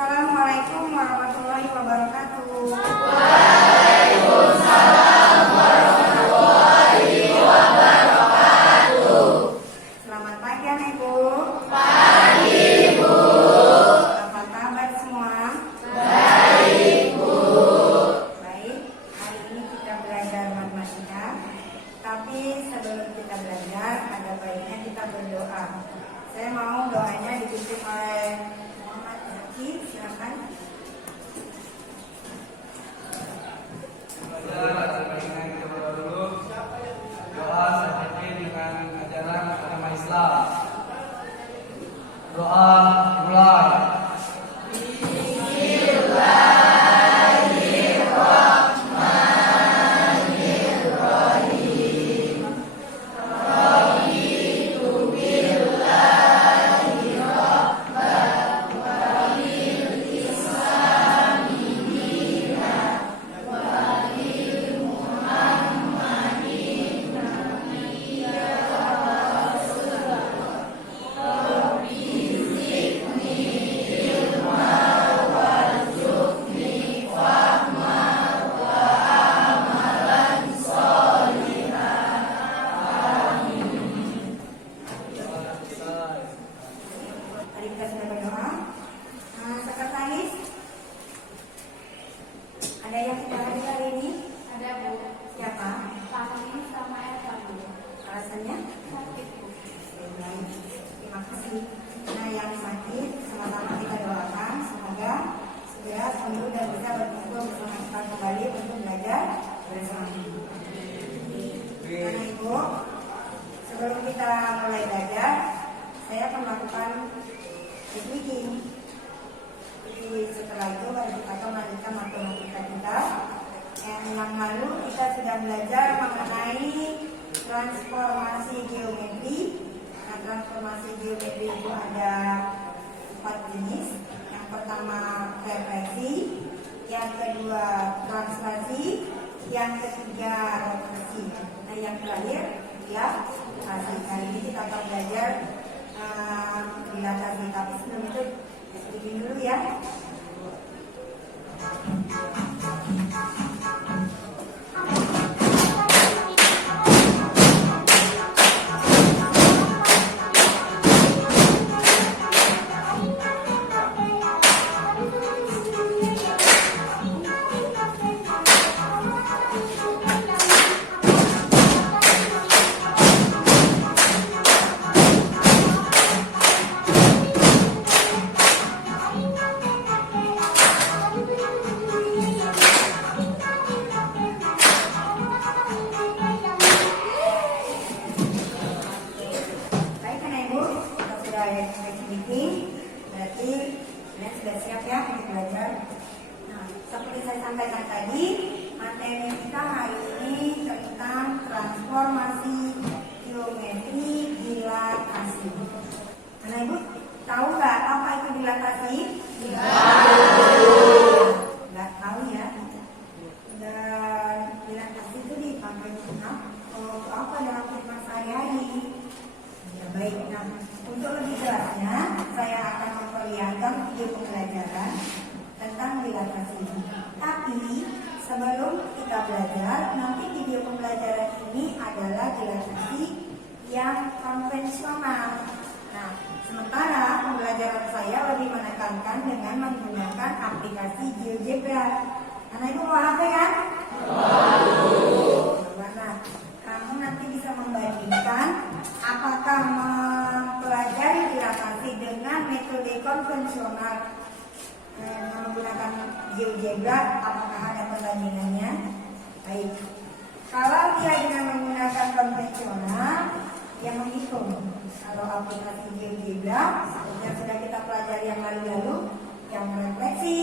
Assalamualaikum warahmatullahi wabarakatuh. Waalaikumsalam warahmatullahi wabarakatuh. Selamat pagi anak ibu. Pagi Bu. Apa kabar semua? Baik Bu. Baik, hari ini kita belajar matematika. Tapi sebelum kita belajar, ada baiknya kita berdoa. Saya mau doanya dipimpin oleh Muhammad Zaki, silakan. Doa seperti dengan ajaran agama Islam. Doa mulai. Tadi kita sudah berdoa. Sekretaris, ada yang tidak hadir hari ini? Ada Bu, Siapa? Fahmi sama Eva Bu. Alasannya? Sakit Bu. Baik, terima kasih. Nah, yang sakit, sama-sama kita doakan semoga segera sembuh dan bisa berkumpul bersama kita kembali untuk belajar bersama. Karena Ibu, sebelum kita mulai belajar, saya akan melakukan speaking. Jadi setelah itu baru kita akan melanjutkan matematika kita. Yang lalu kita sudah belajar mengenai transformasi geometri. Nah, transformasi geometri itu ada 4 jenis. Yang pertama refleksi, yang kedua translasi, yang ketiga rotasi. Nah, yang terakhir dilatasi. Kali ini kita akan belajar dilatasi. Tapi sebelum itu bikin dulu ya. Baik kan Ibu, kita sudah meeting, berarti kalian sudah siap ya untuk belajar. Nah, seperti saya sampaikan tadi, materi kita hari ini tentang transformasi geometri dilatasi. Nah Ibu, tahu nggak apa itu dilatasi? Nggak tahu ya. Dan dilatasi itu dipakai untuk apa dalam kehidupan sehari-hari? Ya, baik, nah untuk lebih jelasnya saya akan memperlihatkan video pembelajaran tentang dilatasi ini. Tapi sebelum kita belajar, nanti video pembelajaran ini adalah dilatasi yang konvensional. Nah, sementara pembelajaran saya lebih menekankan dengan menggunakan aplikasi GeoGebra. Karena itu mau HP kan? Nah, kamu nanti bisa membandingkan apakah mempelajari dilatasi dengan metode konvensional menggunakan GeoGebra, apakah ada perbandingannya? Baik, kalau dia dengan menggunakan konvensional, yang menghitung. Kalau aplikasi GeoGebra yang sudah kita pelajari yang lalu-lalu, yang refleksi,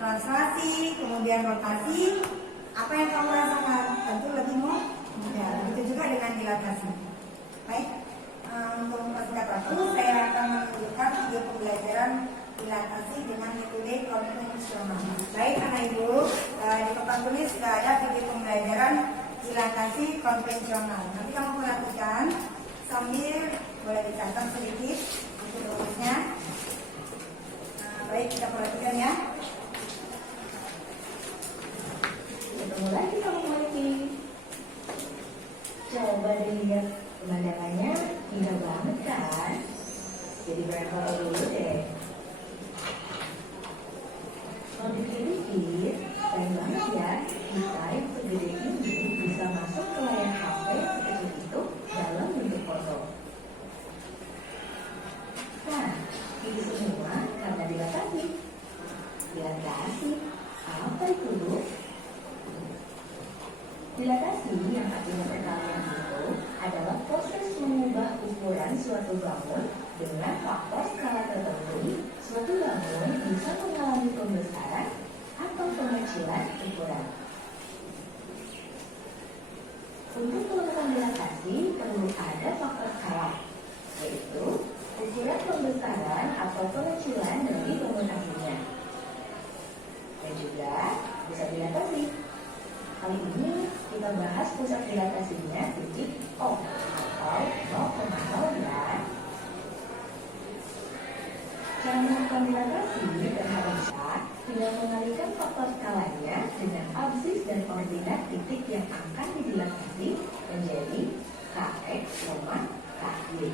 translasi, kemudian rotasi, apa yang kamu rasakan? Tentu lebih mudah. Begitu juga dengan dilatasi. Baik, untuk mempersingkat waktu, saya akan menunjukkan video pembelajaran dilatasi dengan metode konvensional. Baik, anak ibu, di papan tulis sudah ada video pembelajaran dilatasi konvensional. Nanti kamu perhatikan sambil boleh dicatat sedikit untuk rumusnya. Baik, kita perhatikan ya. Ketemu lagi sama Moiki. Coba dilihat pemandangannya, indah banget kan? Jadi berangkat dulu deh. Kalau dipikir-pikir, keren banget ya. Bisa yang segede ini bisa masuk ke layar HP yang sekecil itu dalam bentuk foto. Nah, ini semua karena dilatasi. Dilatasi, apa itu, Bu? Dilatasi yang artinya perkalian itu adalah proses mengubah ukuran suatu bangun dengan faktor skala tertentu. Suatu bangun bisa mengalami pembesaran atau pengecilan ukuran. Untuk melakukan dilatasi perlu ada faktor skala, yaitu ukuran pembesaran atau pengecilan dari bangun aslinya. Dan juga bisa dilatasi. Kali ini kita bahas pusat dilatasinya titik O atau 0,0 ya. Cara melakukan dilatasi terhadap tinggal mengalihkan faktor skalanya dengan absis dan koordinat titik yang akan didilatasi menjadi kx, ky.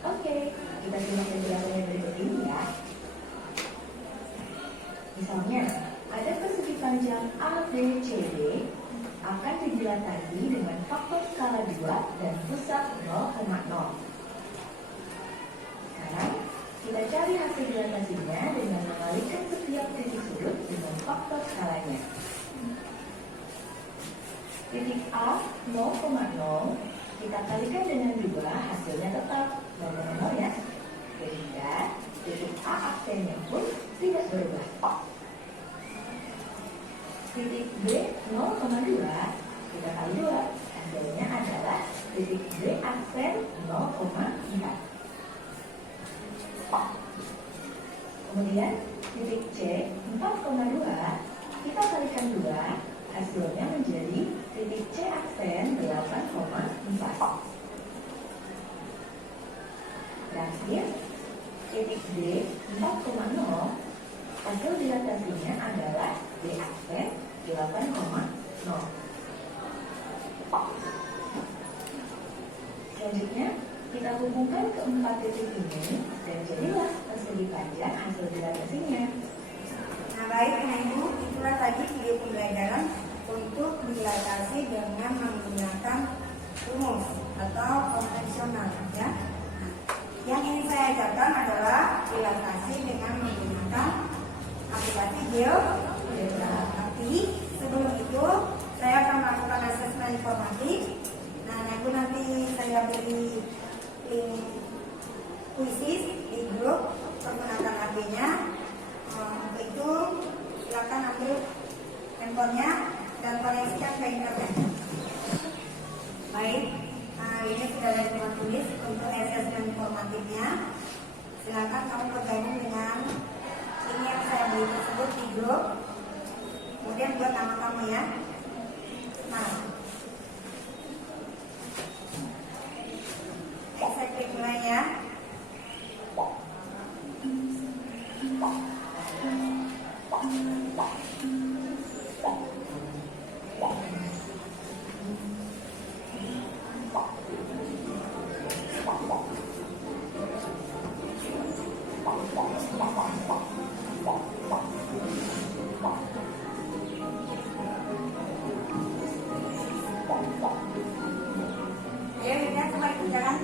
Oke, kita simak penjelasannya berikut ini ya. Misalnya, ada persegi panjang ABCD akan didilatasi dengan faktor skala 2 dan pusat 0,0. Sekarang kita cari hasil dilatasinya dengan mengalihkan setiap titik sudut dengan faktor skalanya. Titik A 0,0 kita kalikan dengan 2, hasilnya tetap 0,0 ya. Sehingga titik A aksennya pun tidak berubah. Titik B 0,2 kita kali 2, hasilnya adalah titik B aksen 0,4. Kemudian titik C 4,2 kita kalikan 2, hasilnya menjadi titik C aksen 8,4. Terakhir titik D 4,0 hasil dilatasinya adalah D aksen 8,0. Selanjutnya kita hubungkan keempat titik ini dan jadilah persegi panjang hasil dilatasinya. Nah baik, Ibu, itulah tadi video pembelajaran untuk dilatasi dengan menggunakan rumus atau konvensional ya. Nah, yang ingin saya ajarkan adalah dilatasi dengan menggunakan aplikasi GeoGebra. Tapi sebelum itu saya akan melakukan asesmen informatif. Nah, Ibu nanti saya beri link kuisis di grup, pergunakan HP-nya. Untuk itu silakan ambil handphonenya dan koneksikan ke internet. Baik, nah ini sudah ada teman tulis untuk asesmen informatifnya. Silakan kamu bergabung dengan ini yang saya beri tersebut di grup. Kemudian buat nama kamu ya. Nah, saya klik mulai ya. Ya, udah kembali ke jalan.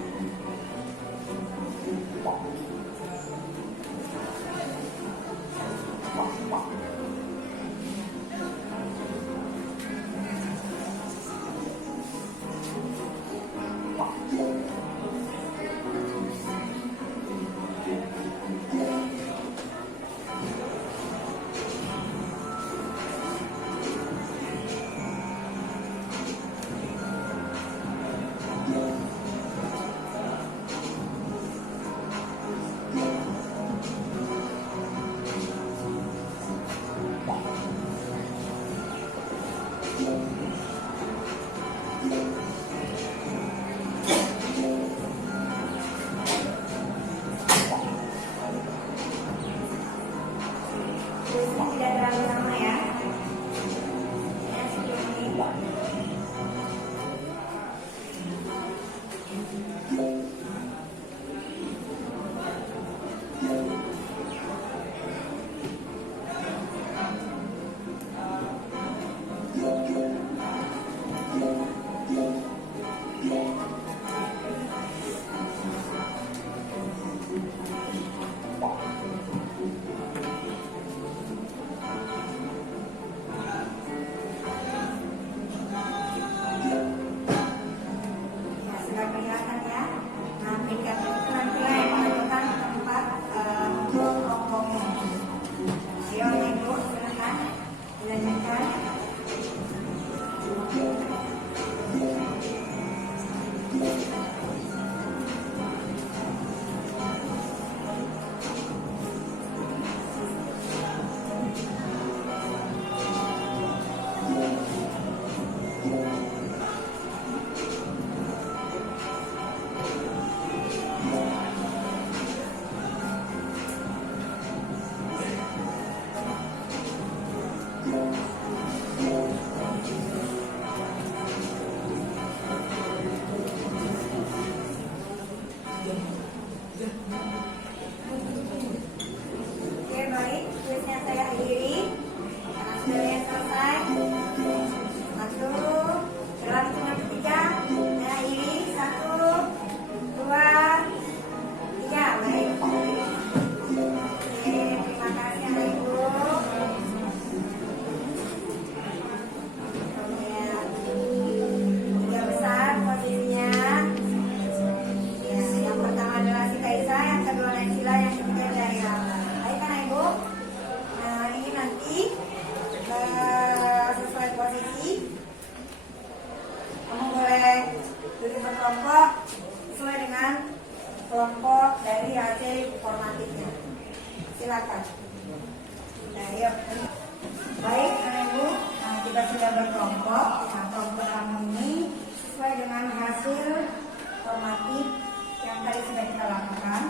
untuk kelompoknya. Ayo Ibu, silakan dilanjutkan. Oke, baik, kuisnya saya akhiri. Karena sudah selesai. 1, dalam hitungan ketiga, saya akhiri. 1, 2, 3. Baik. Oke, terima kasih Anak Ibu. Ya, 3 besar posisinya. Ya, yang pertama adalah si Kaisa, yang kedua Naysila, yang ketiga Daira. Baik kan Ibu? Nah, ini nanti sesuai posisi kamu boleh duduk berkelompok sesuai dengan kelompok dari hasil formatifnya. Silakan. Nah, yuk. Baik, Anak Ibu, nah, kita sudah berkelompok. Nah, kelompok kamu ini sesuai dengan hasil formatif yang tadi sudah kita lakukan.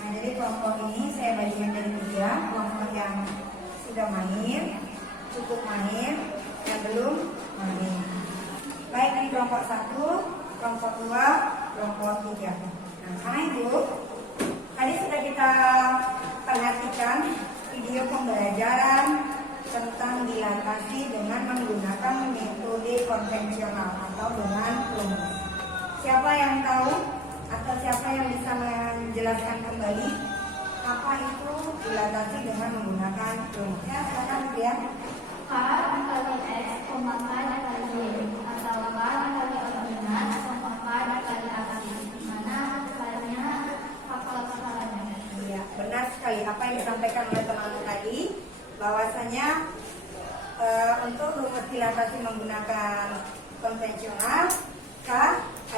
Nah, jadi kelompok ini saya bagikan dari 3. Kelompok yang sudah mahir, cukup mahir, yang belum mahir. Baik, ini kelompok 1, kelompok 2, kelompok 3. Nah, Anak Ibu, tadi sudah kita perhatikan video pembelajaran tentang dilatasi dengan menggunakan metode konvensional atau dengan rumus. Siapa yang tahu atau siapa yang bisa menjelaskan kembali apa itu dilatasi dengan menggunakan rumus? Ya, silakan ya. K dikali X, K dikali Y, atau K dikali ordinat, atau K dikali aktif. Mana hasilnya, hafal-hafalannya. Iya, benar sekali apa yang disampaikan oleh teman-teman tadi, bahwasanya untuk rumus dilatasi menggunakan konvensional, K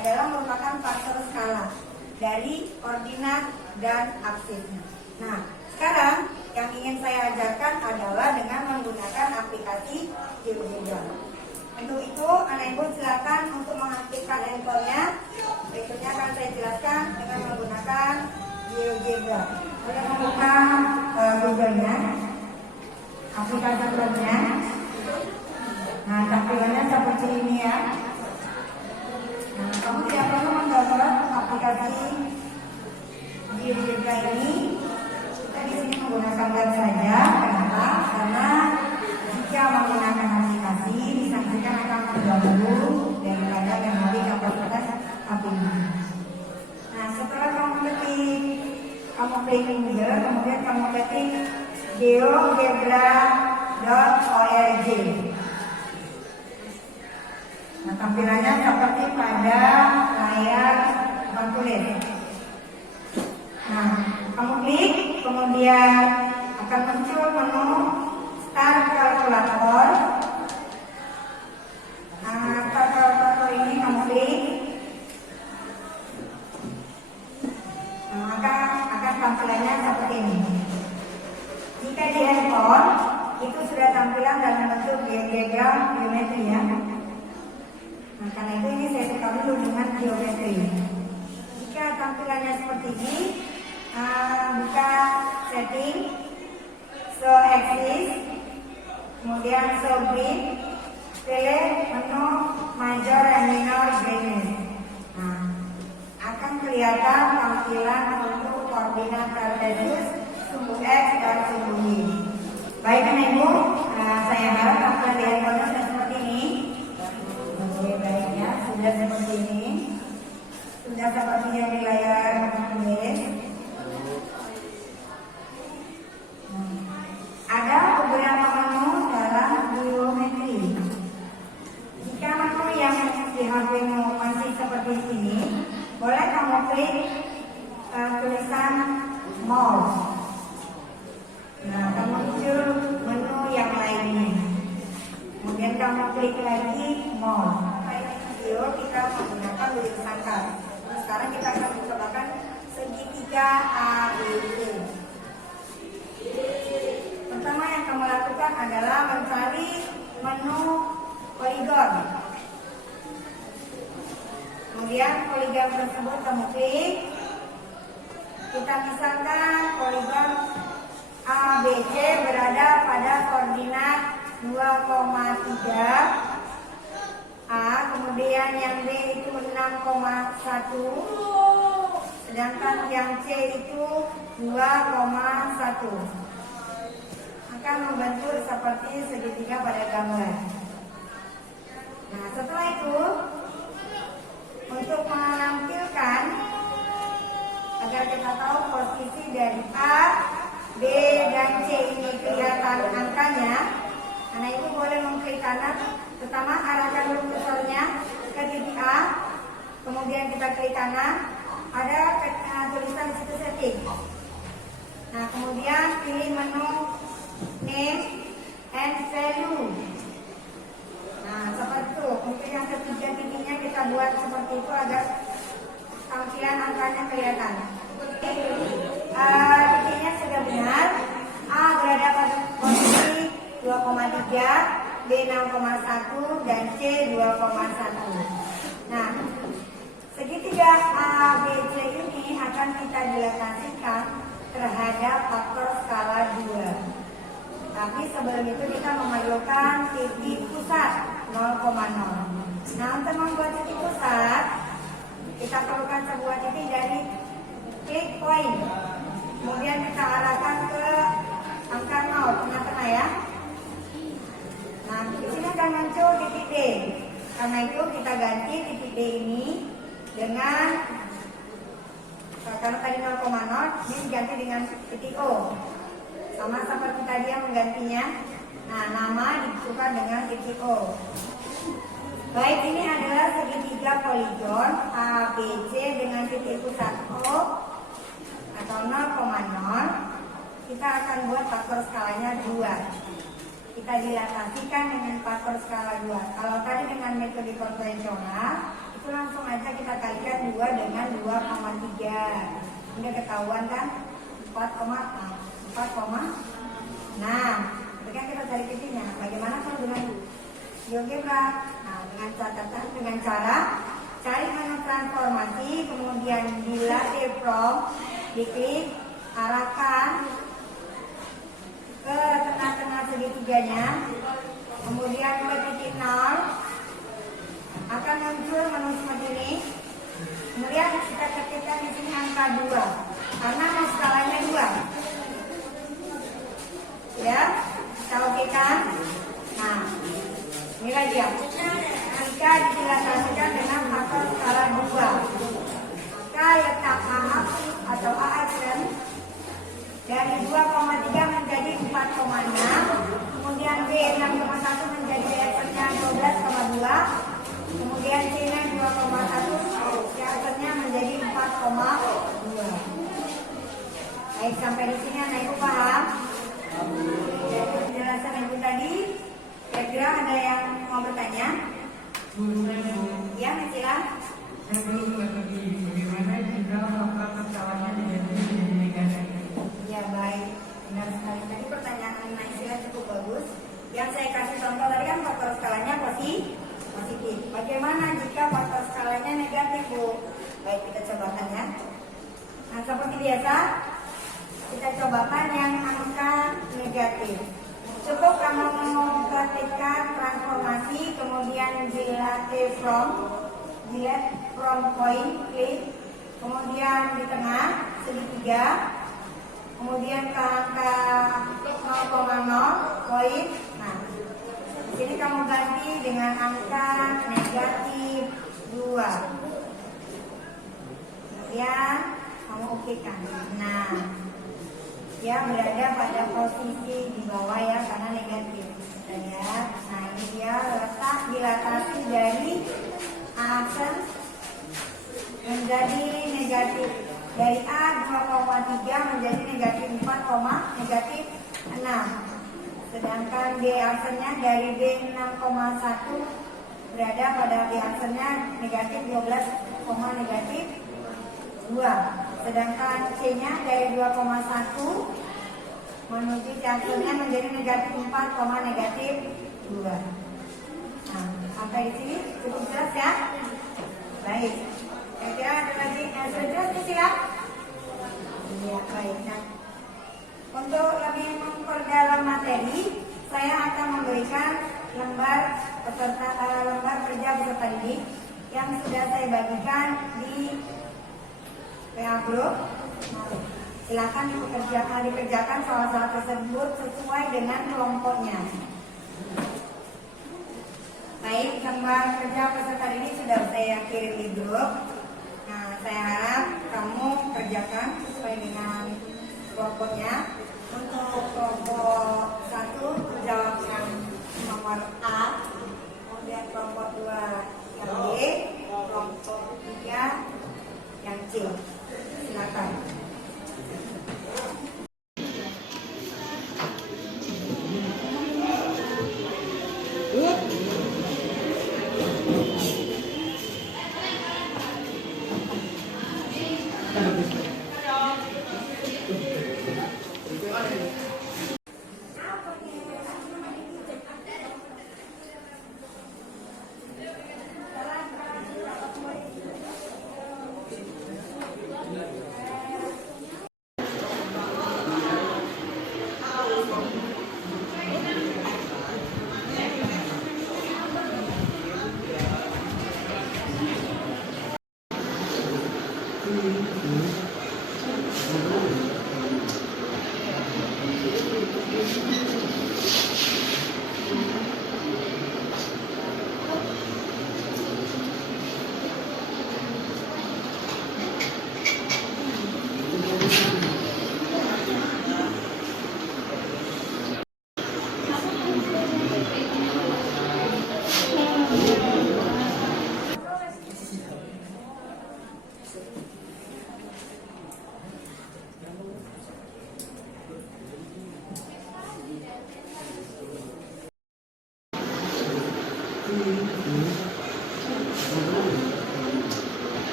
adalah merupakan faktor skala dari ordinat dan absisnya. Nah, sekarang yang ingin saya ajarkan adalah dengan menggunakan aplikasi GeoGebra. Untuk itu, Anak Ibu silakan untuk mengaktifkan handphonenya. Berikutnya akan saya jelaskan dengan menggunakan GeoGebra. Boleh membuka Google-nya, aplikasi Chrome-nya. Nah, tampilannya seperti ini ya. Nah, kamu tidak perlu mendownload aplikasi GeoGebra ini. Kita di sini menggunakan web saja. Kenapa? Karena jika menggunakan aplikasi disaksikan akan mengganggu daripada memori kapasitas HP-nya. Nah, setelah kamu klik Google, kemudian kamu ketik geogebra.org. Nah, tampilannya seperti pada layar papan tulis. Nah, kamu klik, kemudian akan muncul menu Start Calculator. Nah, Start Calculator ini kamu klik. Nah, maka akan tampilannya seperti ini. Jika di handphone itu sudah tampilan dalam bentuk diagram geometri ya. Nah, karena itu ini saya buka dulu dengan geometri. Jika tampilannya seperti ini, buka setting, show axis, kemudian show grid, pilih menu major dan minor brightness. Nah, akan kelihatan tampilan untuk koordinat kartesius, sumbu X dan sumbu Y. Baik Anak Ibu, saya harap tampilan di handphone sudah seperti ini. Oke, baik ya, sudah seperti ini. Sudah seperti yang di layar tulis. Ada beberapa menu dalam geometri. Jika menu yang di HP-mu masih seperti ini, boleh kamu klik tulisan mouse. Nah, akan muncul menu yang lainnya. Kemudian kamu klik lagi more. Video kita menggunakan wujud sangkar. Sekarang kita akan mencobakan segitiga ABC. Pertama yang kamu lakukan adalah mencari menu poligon. Kemudian poligon tersebut kamu klik. Kita misalkan poligon ABC berada pada koordinat 2,3 A, kemudian yang B itu 6,1, sedangkan yang C itu 2,1. Akan membentuk seperti segitiga pada gambar. Nah, setelah itu untuk menampilkan agar kita tahu posisi dari A, B, dan C ini kelihatan angkanya, anak ibu boleh mengklik kanan. Pertama arahkan dulu kursornya ke titik A, kemudian kita klik kanan, ada tulisan situ setting. Nah, kemudian pilih menu name and value. Nah, seperti itu. Untuk yang ketiga titiknya kita buat seperti itu agar tampilan angkanya kelihatan. Titiknya sudah benar. A berada pada posisi 2,3, B 6,1 dan C 2,1. Nah, segitiga ABC ini akan kita dilatasikan terhadap faktor skala 2. Tapi sebelum itu kita memerlukan titik pusat 0,0. Nah, untuk membuat titik pusat kita perlukan sebuah titik dari klik point. Kemudian kita arahkan ke angka 0 tengah-tengah ya. Nah, di sini akan muncul titik D. Karena itu kita ganti titik D ini dengan, karena tadi 0,0, ini diganti dengan titik O. Sama seperti tadi yang menggantinya. Nah, nama ditukar dengan titik O. Baik, ini adalah segitiga poligon ABC dengan titik pusat O atau 0,0. Kita akan buat faktor skalanya 2. Kita dilatasikan dengan faktor skala 2. Kalau tadi dengan metode konvensional, itu langsung aja kita kalikan 2 dengan 2,3. Udah ketahuan kan? 4,6. Nah, sekarang kita cari titiknya. Bagaimana kalau dengan GeoGebra? Nah, dengan catatan, dengan cara cari menu transformasi, kemudian dilatih from, diklik, arahkan ke tengah-tengah segitiganya, kemudian ke titik 0, akan muncul menu seperti ini. Kemudian kita ketikkan di sini angka 2 karena skalanya 2. Ya, kita okekan. Nah, inilah dia. Jika dilatasikan dengan faktor skala 2, maka letak A atau ASN dari 2,3 menjadi 4,6, kemudian B 6,1 menjadi reaksinya 12,2, kemudian C 2,1 reaksinya menjadi 4,2. Baik, sampai di sini anak ibu paham? Penjelasan ibu tadi, kira-kira ada yang mau bertanya? Ya, silakan. Bagaimana jika faktor skalanya negatif? Ya, baik, benar sekali. Tadi pertanyaan Naisila cukup bagus. Yang saya kasih contoh tadi kan faktor skalanya positif. Bagaimana jika faktor skalanya negatif, Bu? Baik, kita cobakan ya. Nah, seperti biasa, kita cobakan yang angka negatif. Cukup kamu memperhatikan transformasi, kemudian delete from point, klik, kemudian di tengah segitiga, kemudian ke angka 0,0 poin. Nah, di sini kamu ganti dengan angka negatif 2. Kemudian kamu okekan. Nah, dia berada pada posisi di bawah ya karena negatif. Ya. Nah, ini dia letak dilatasi dari aksen menjadi negatif. Dari A 2,3 menjadi negatif 4, negatif 6. Sedangkan B aksennya dari B 6,1 berada pada B aksennya negatif 12, negatif 2. Sedangkan C-nya dari 2,1 menuju C aksennya menjadi negatif 4, negatif 2. Nah, sampai di sini cukup jelas ya? Baik. Kira-kira ada lagi yang sudah jelas nih silap? Iya, baik. Nah, untuk lebih memperdalam materi, saya akan memberikan lembar kerja peserta didik yang sudah saya bagikan di PA Group. Silakan dikerjakan soal-soal tersebut sesuai dengan kelompoknya. Baik, lembar kerja peserta didik sudah saya kirim di grup. Nah, saya harap kamu kerjakan sesuai dengan kelompoknya. Untuk kelompok 1 jawab yang nomor A, kemudian kelompok 2 yang B, kelompok 3 yang C. Silakan.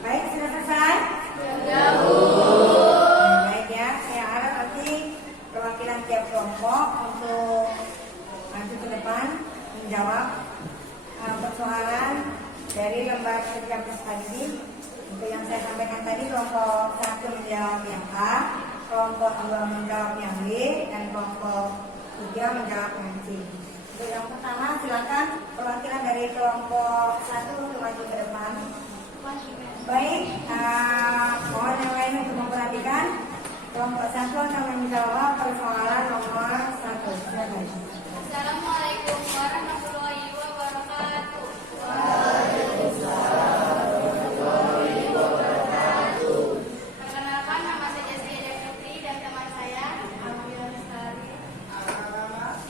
Baik, sudah selesai? Baik ya, saya harap nanti perwakilan tiap kelompok untuk maju ke depan menjawab persoalan dari lembar kerja peserta didik. Untuk yang saya sampaikan tadi, kelompok 1 menjawab yang A, kelompok 2 menjawab yang B, dan kelompok 3 menjawab yang C. Untuk yang pertama, silakan perwakilan dari kelompok 1 untuk maju ke depan. Baik, mohon yang lain untuk memperhatikan. Kelompok 1 akan menjawab persoalan nomor 1. Silakan. Assalamualaikum warahmatullahi wabarakatuh. Perkenalkan, nama saya Jessie Putri dan teman saya Amira Lestari.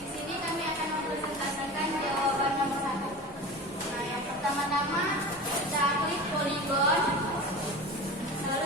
Di sini kami akan mempresentasikan jawaban nomor 1. Nah, yang pertama-tama kita klik poligon. Lalu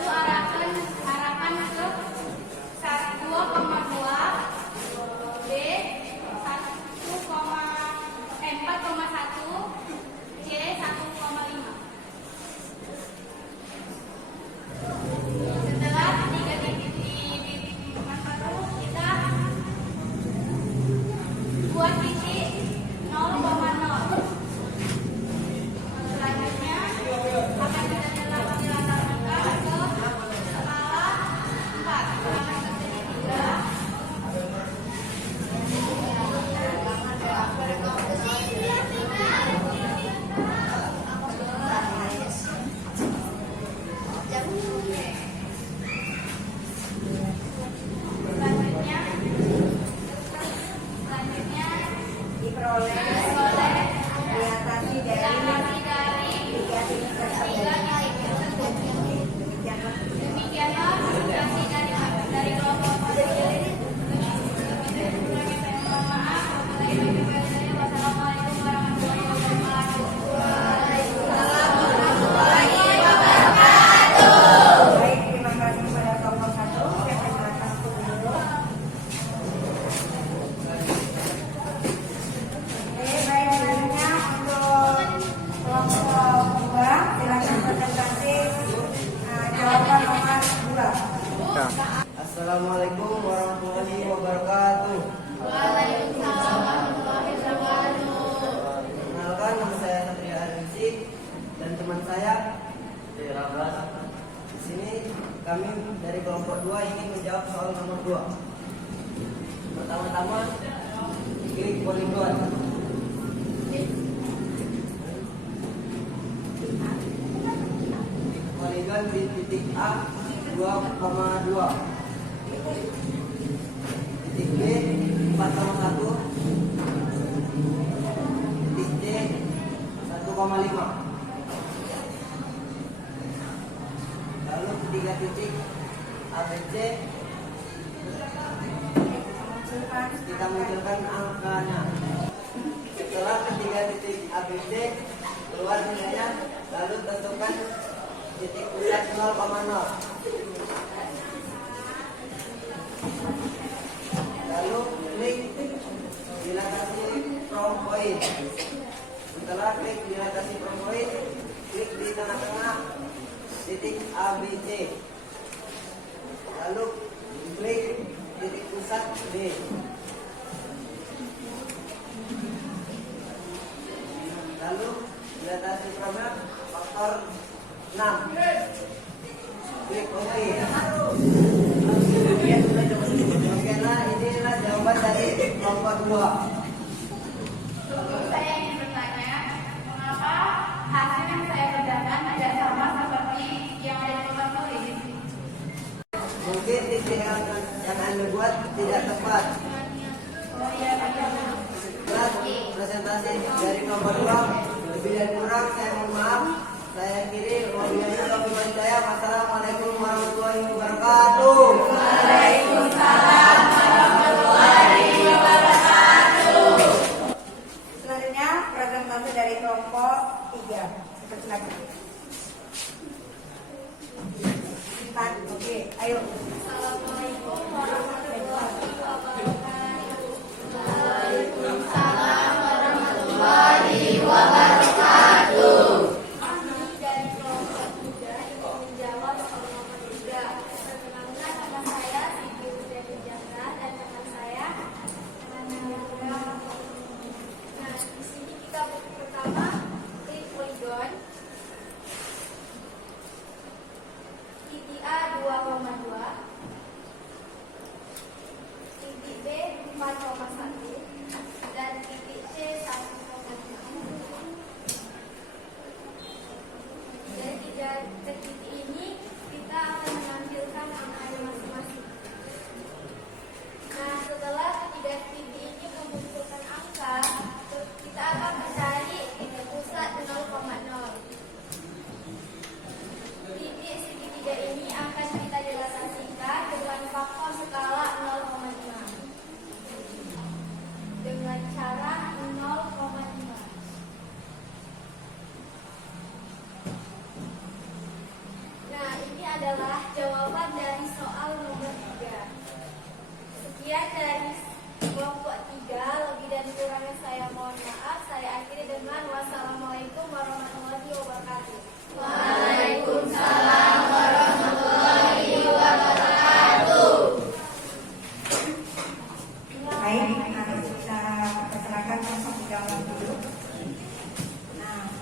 kami dari kelompok 2 ingin menjawab soal nomor 2. Pertama-tama, klik poligon. Poligon di titik A 2,2, titik B 4,1, titik C 1,5. Lalu ketiga titik ABC kita munculkan angkanya. Setelah ketiga titik ABC keluar nilainya, lalu tentukan titik pusat 0,0. Lalu klik dilatasi from point. Setelah klik dilatasi from point, klik di tengah-tengah titik ABC. Lalu klik titik pusat D. Lalu dilatasi from faktor 6. Klik OK. Oke, nah inilah jawaban dari kelompok 2. Saya ingin bertanya, mengapa hasil yang saya kerjakan tidak sama seperti yang ada di tempat tulis? Mungkin titik yang Anda buat tidak tepat. Oh iya, Setelah presentasi dari kelompok 2, lebih dan kurang saya mohon maaf. Saya akhiri. Wassalamualaikum warahmatullahi wabarakatuh. Waalaikumsalam warahmatullahi wabarakatuh. Selanjutnya presentasi dari kelompok 3. Silakan. Oke, ayo. Assalamualaikum warahmatullahi wabarakatuh. Waalaikumsalam warahmatullahi wabarakatuh. Kami dari kelompok 3 ingin menjawab soal nomor 3. Perkenalkan, nama saya Siti Uda Pujara dan teman saya Nana. Nah, di sini kita buku pertama, klik poligon. Titik A 2,2, titik B 4,1, dan titik C 1,5. Dari tiga titik ini kita akan menampilkan angkanya masing-masing. Nah, setelah ketiga titik ini memunculkan angka, kita akan mencari titik pusat 0,0. Titik segitiga ini akan kita dilatasikan dengan faktor skala 0,5 dengan cara 0,5. Nah, ini adalah jawaban dari soal nomor 3. Sekian dari kelompok 3, lebih dan kurangnya saya mohon maaf. Saya akhiri dengan wassalamualaikum warahmatullahi wabarakatuh. Waalaikumsalam warahmatullahi wabarakatuh. Baik, harus kita persilakan untuk dijawab dulu. Nah,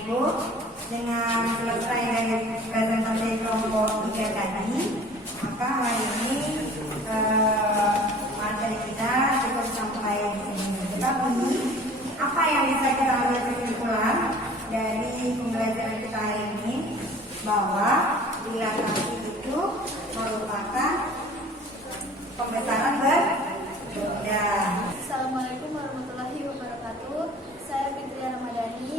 Ibu, dengan selesai dari presentasi kelompok 3 tadi, maka hari ini materi kita cukup sampai di sini. Tetapi apa yang bisa kita ambil kesimpulan dari pembelajaran kita hari ini, bahwa dilatasi itu merupakan pembesaran berbeda. Assalamualaikum warahmatullahi wabarakatuh. Saya Fitri Ramadhani.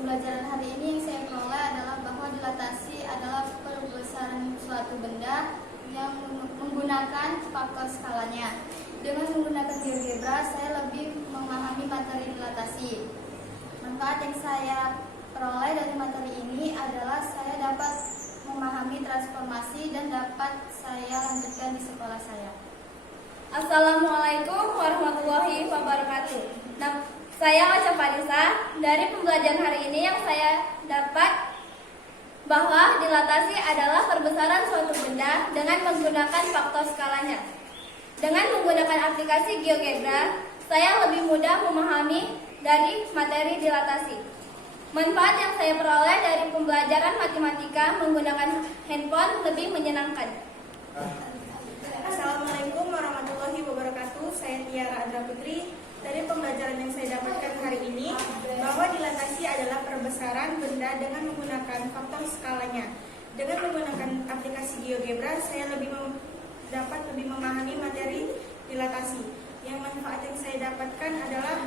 Pembelajaran hari ini yang saya peroleh adalah bahwa dilatasi adalah perbesaran suatu benda yang menggunakan faktor skalanya. Dengan menggunakan GeoGebra, saya lebih memahami materi dilatasi. Manfaat yang saya peroleh dari materi ini adalah saya dapat memahami transformasi dan dapat saya lanjutkan di sekolah saya. Assalamualaikum warahmatullahi wabarakatuh. Saya Ocha Panisa. Dari pembelajaran hari ini yang saya dapat bahwa dilatasi adalah perbesaran suatu benda dengan menggunakan faktor skalanya. Dengan menggunakan aplikasi GeoGebra, saya lebih mudah memahami dari materi dilatasi. Manfaat yang saya peroleh dari pembelajaran matematika menggunakan handphone lebih menyenangkan. Assalamualaikum warahmatullahi wabarakatuh. Saya Tiara Adra Putri. Dari pembelajaran yang saya dapatkan hari ini, bahwa dilatasi adalah perbesaran benda dengan menggunakan faktor skalanya. Dengan menggunakan aplikasi GeoGebra, saya dapat lebih memahami materi dilatasi. Yang manfaat yang saya dapatkan adalah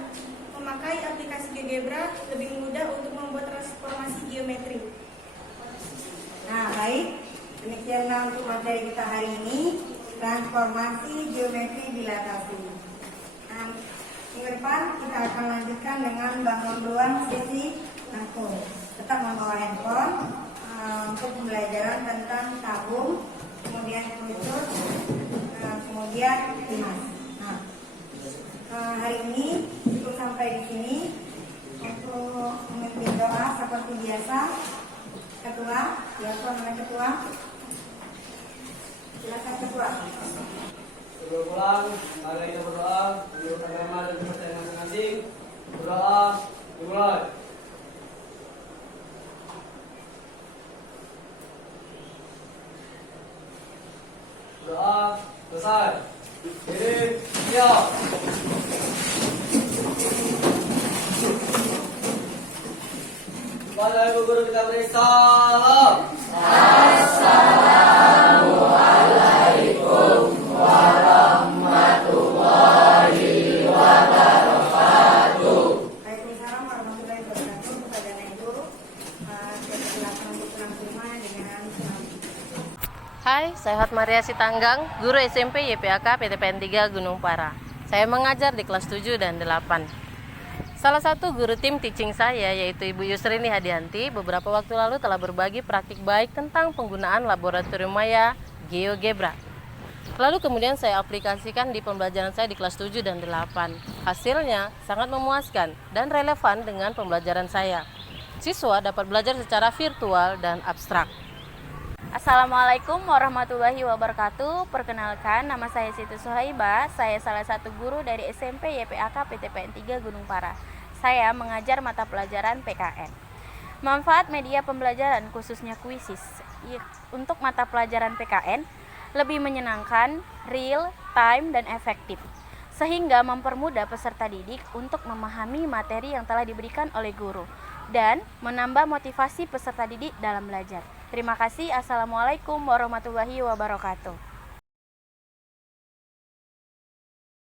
memakai aplikasi GeoGebra lebih mudah untuk membuat transformasi geometri. Nah, baik. Demikianlah untuk materi kita hari ini, transformasi geometri dilatasi. Nah, minggu depan kita akan lanjutkan dengan bangun ruang sesi angkut. Tetap membawa handphone untuk pembelajaran tentang tabung, kemudian kerucut, kemudian limas. Nah, hari ini cukup sampai di sini. Untuk memimpin doa seperti biasa, ketua, siapa namanya ketua? Silakan ketua. Sebelum pulang, mari kita berdoa menurut agama dan kepercayaan masing-masing. Berdoa dimulai. Berdoa selesai. Diri siap. Kepada Ibu Guru kita beri salam. Waalaikumsalam warahmatullahi wabarakatuh. Kepada Ibu, saya persilakan untuk pulang ke rumah dengan senang. Hai, saya Hotmaria Sitanggang, guru SMP YPAK PTPN 3 Gunung Para. Saya mengajar di kelas 7 dan 8. Salah satu guru tim teaching saya, yaitu Ibu Yusrini Hadianti, beberapa waktu lalu telah berbagi praktik baik tentang penggunaan laboratorium maya GeoGebra. Lalu kemudian saya aplikasikan di pembelajaran saya di kelas 7 dan 8. Hasilnya sangat memuaskan dan relevan dengan pembelajaran saya. Siswa dapat belajar secara virtual dan abstrak. Assalamualaikum warahmatullahi wabarakatuh. Perkenalkan, nama saya Siti Suhaiba. Saya salah satu guru dari SMP YPAK PTPN 3 Gunung Para. Saya mengajar mata pelajaran PKN. Manfaat media pembelajaran khususnya kuisis untuk mata pelajaran PKN lebih menyenangkan, real, time, dan efektif, sehingga mempermudah peserta didik untuk memahami materi yang telah diberikan oleh guru dan menambah motivasi peserta didik dalam belajar. Terima kasih. Assalamualaikum warahmatullahi wabarakatuh.